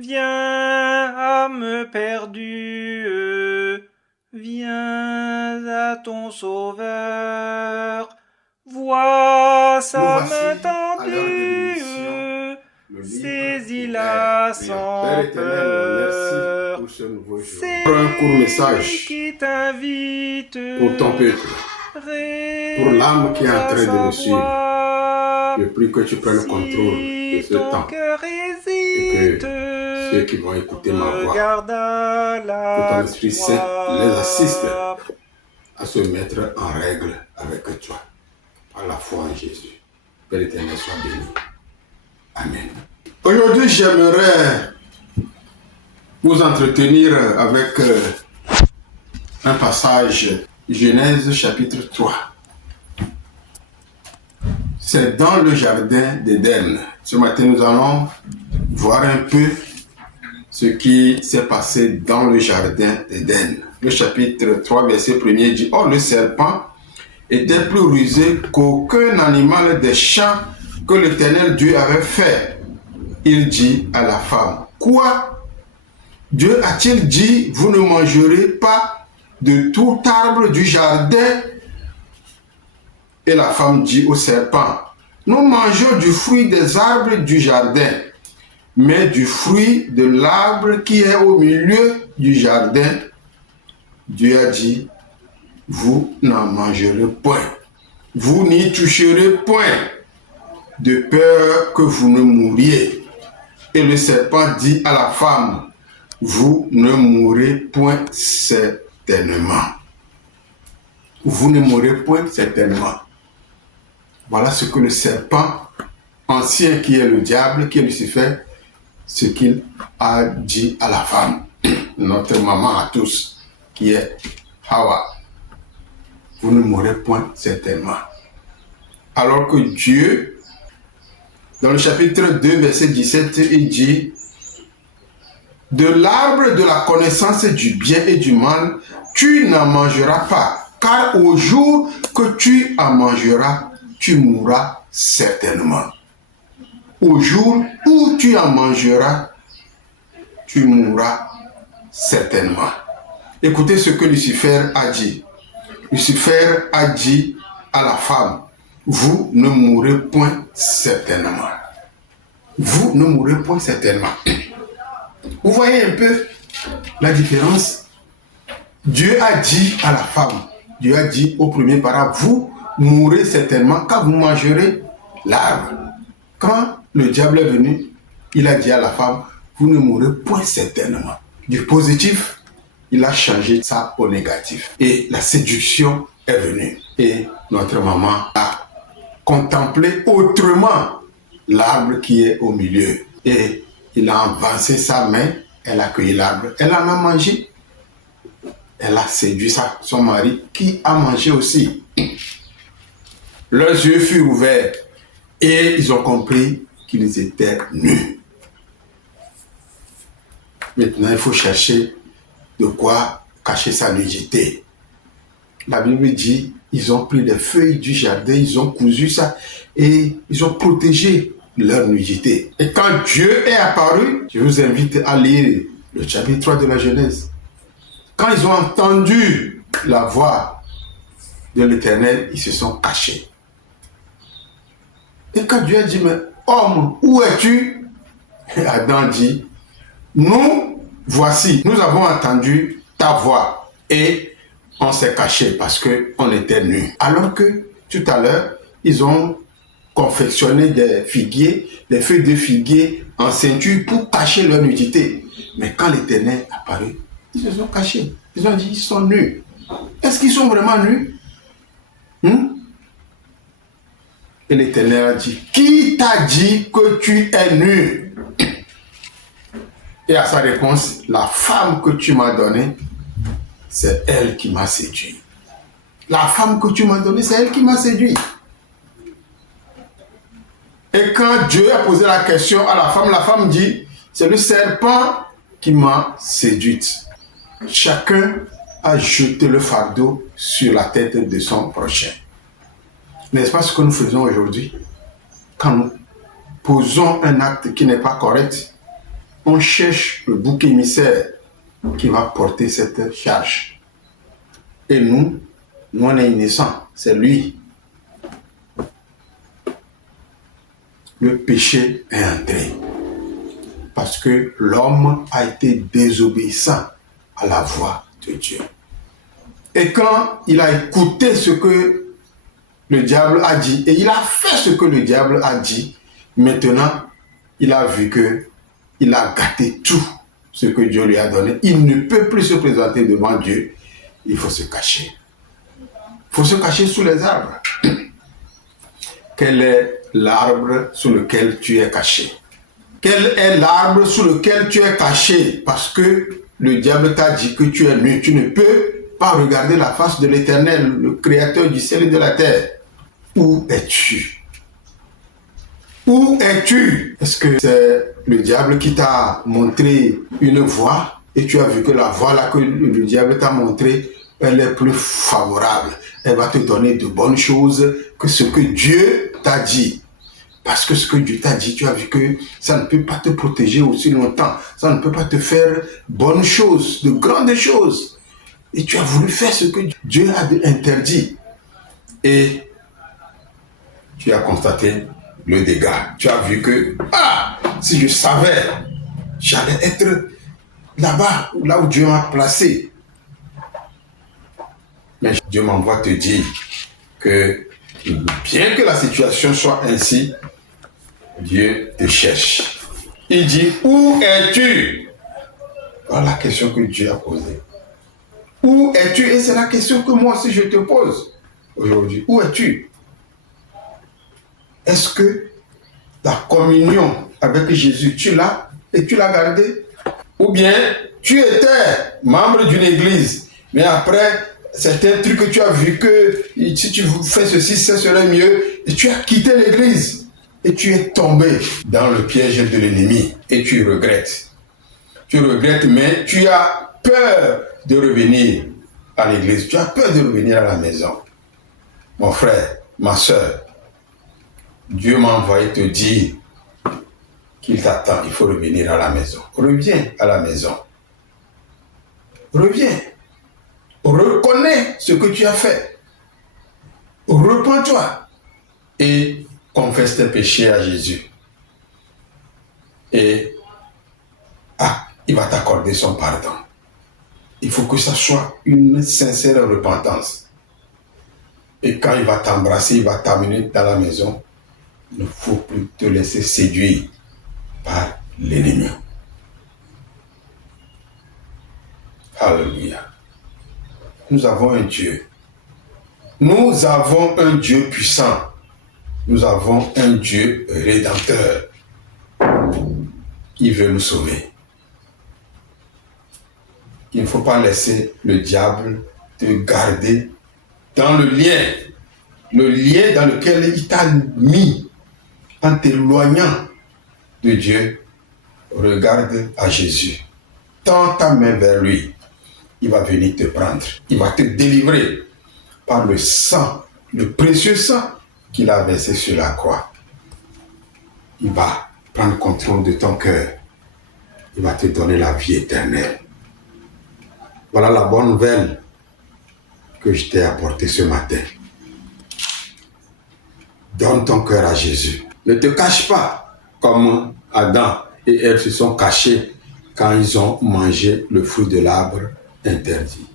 Viens, âme perdue, viens à ton sauveur. Vois sa main tendue, saisis-la sans peur. C'est un court message qui t'invite pour ton peuple, pour l'âme qui est en train de me suivre. Je prie que tu prennes le contrôle de ce temps et que ceux qui vont écouter ma voix, que ton Esprit Saint les assiste à se mettre en règle avec toi, par la foi en Jésus. Que l'Éternel soit béni. Amen. Aujourd'hui, j'aimerais vous entretenir avec un passage, Genèse chapitre 3. C'est dans le jardin d'Éden. Ce matin, nous allons voir un peu ce qui s'est passé dans le jardin d'Éden. Le chapitre 3, verset 1er dit « Or, le serpent était plus rusé qu'aucun animal des champs que l'Éternel Dieu avait fait. Il dit à la femme, « Quoi? Dieu a-t-il dit, vous ne mangerez pas de tout arbre du jardin ?» Et la femme dit au serpent, « Nous mangeons du fruit des arbres du jardin, mais du fruit de l'arbre qui est au milieu du jardin, Dieu a dit, vous n'en mangerez point, vous n'y toucherez point, de peur que vous ne mouriez. » Et le serpent dit à la femme, « Vous ne mourrez point certainement. Vous ne mourrez point certainement. » Voilà ce que le serpent ancien qui est le diable, qui est Lucifer, ce qu'il a dit à la femme, notre maman à tous, qui est Hawa. Vous ne mourrez point certainement. Alors que Dieu, dans le chapitre 2, verset 17, il dit, « De l'arbre de la connaissance du bien et du mal, tu n'en mangeras pas, car au jour que tu en mangeras, tu mourras certainement. » Au jour où tu en mangeras, tu mourras certainement. Écoutez ce que Lucifer a dit. Lucifer a dit à la femme, vous ne mourrez point certainement. Vous ne mourrez point certainement. Vous voyez un peu la différence? Dieu a dit à la femme, Dieu a dit au premier parent, vous mourrez certainement quand vous mangerez l'arbre. Quand le diable est venu, il a dit à la femme, vous ne mourrez point certainement. Du positif, il a changé ça au négatif. Et la séduction est venue. Et notre maman a contemplé autrement l'arbre qui est au milieu. Et il a avancé sa main, elle a cueilli l'arbre, elle en a mangé. Elle a séduit son mari qui a mangé aussi. Leurs yeux furent ouverts et ils ont compris qu'ils étaient nus. Maintenant, il faut chercher de quoi cacher sa nudité. La Bible dit, ils ont pris des feuilles du jardin, ils ont cousu ça et ils ont protégé leur nudité. Et quand Dieu est apparu, je vous invite à lire le chapitre 3 de la Genèse. Quand ils ont entendu la voix de l'Éternel, ils se sont cachés. Et quand Dieu a dit, mais homme, où es-tu? Adam dit, nous voici, nous avons entendu ta voix et on s'est caché parce qu'on était nus. Alors que tout à l'heure, ils ont confectionné des figuiers, des feuilles de figuier en ceinture pour cacher leur nudité. Mais quand l'Éternel est apparu, ils se sont cachés. Ils ont dit, ils sont nus. Est-ce qu'ils sont vraiment nus? Et l'Éternel a dit, qui t'a dit que tu es nu? Et à sa réponse, la femme que tu m'as donnée, c'est elle qui m'a séduit. La femme que tu m'as donnée, c'est elle qui m'a séduit. Et quand Dieu a posé la question à la femme dit, c'est le serpent qui m'a séduite. Chacun a jeté le fardeau sur la tête de son prochain. N'est-ce pas ce que nous faisons aujourd'hui? Quand nous posons un acte qui n'est pas correct, on cherche le bouc émissaire qui va porter cette charge. Et nous on est innocents, c'est lui. Le péché est entré parce que l'homme a été désobéissant à la voix de Dieu. Et quand il a écouté ce que le diable a dit, et il a fait ce que le diable a dit, maintenant, il a vu que il a gâté tout ce que Dieu lui a donné. Il ne peut plus se présenter devant Dieu. Il faut se cacher. Il faut se cacher sous les arbres. Quel est l'arbre sous lequel tu es caché? Quel est l'arbre sous lequel tu es caché? Parce que le diable t'a dit que tu es nu. Tu ne peux pas regarder la face de l'Éternel, le créateur du ciel et de la terre. Où es-tu? Où es-tu? Est-ce que c'est le diable qui t'a montré une voie et tu as vu que la voie là que le diable t'a montré, elle est plus favorable. Elle va te donner de bonnes choses que ce que Dieu t'a dit. Parce que ce que Dieu t'a dit, tu as vu que ça ne peut pas te protéger aussi longtemps. Ça ne peut pas te faire bonnes choses, de grandes choses. Et tu as voulu faire ce que Dieu a interdit. Et tu as constaté le dégât. Tu as vu que, si je savais, j'allais être là-bas, là où Dieu m'a placé. Mais Dieu m'envoie te dire que, bien que la situation soit ainsi, Dieu te cherche. Il dit, où es-tu? Voilà la question que Dieu a posée. Où es-tu? Et c'est la question que moi aussi je te pose aujourd'hui. Où es-tu? Est-ce que ta communion avec Jésus, tu l'as et tu l'as gardée? Ou bien tu étais membre d'une église, mais après certains trucs que tu as vu que si tu fais ceci, ça serait mieux, et tu as quitté l'église et tu es tombé dans le piège de l'ennemi et tu regrettes. Tu regrettes, mais tu as peur de revenir à l'église. Tu as peur de revenir à la maison. Mon frère, ma soeur, Dieu m'a envoyé te dire qu'il t'attend. Il faut revenir à la maison. Reviens à la maison. Reviens. Reconnais ce que tu as fait. Repends-toi et confesse tes péchés à Jésus. Et il va t'accorder son pardon. Il faut que ça soit une sincère repentance. Et quand il va t'embrasser, il va t'amener dans la maison, il ne faut plus te laisser séduire par l'ennemi. Alléluia. Nous avons un Dieu. Nous avons un Dieu puissant. Nous avons un Dieu rédempteur. Il veut nous sauver. Il ne faut pas laisser le diable te garder dans le lien dans lequel il t'a mis en t'éloignant de Dieu. Regarde à Jésus. Tends ta main vers lui. Il va venir te prendre. Il va te délivrer par le sang, le précieux sang qu'il a versé sur la croix. Il va prendre contrôle de ton cœur. Il va te donner la vie éternelle. Voilà la bonne nouvelle que je t'ai apportée ce matin. Donne ton cœur à Jésus. Ne te cache pas comme Adam et Ève se sont cachés quand ils ont mangé le fruit de l'arbre interdit.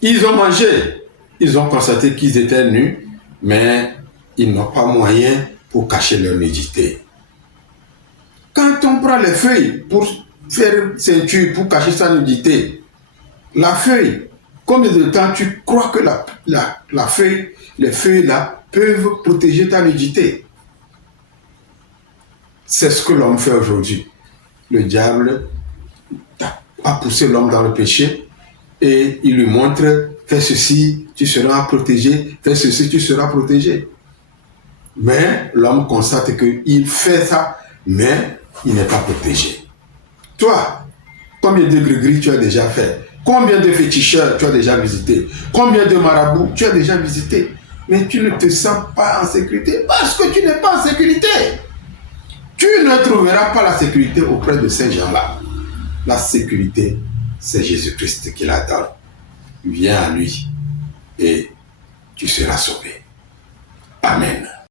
Ils ont mangé, ils ont constaté qu'ils étaient nus, mais ils n'ont pas moyen pour cacher leur nudité. Quand on prend les feuilles pour faire ceinture, pour cacher sa nudité, la feuille, combien de temps tu crois que la feuille, les feuilles là, peuvent protéger ta nudité? C'est ce que l'homme fait aujourd'hui. Le diable a poussé l'homme dans le péché et il lui montre, fais ceci, tu seras protégé, fais ceci, tu seras protégé. Mais l'homme constate qu'il fait ça, mais il n'est pas protégé. Toi, combien de gris tu as déjà fait? Combien de féticheurs tu as déjà visité? Combien de marabouts tu as déjà visité? Mais tu ne te sens pas en sécurité parce que tu n'es pas en sécurité. tu ne trouveras pas la sécurité auprès de ces gens-là. La sécurité, c'est Jésus-Christ qui la donne. Viens à lui et tu seras sauvé. Amen.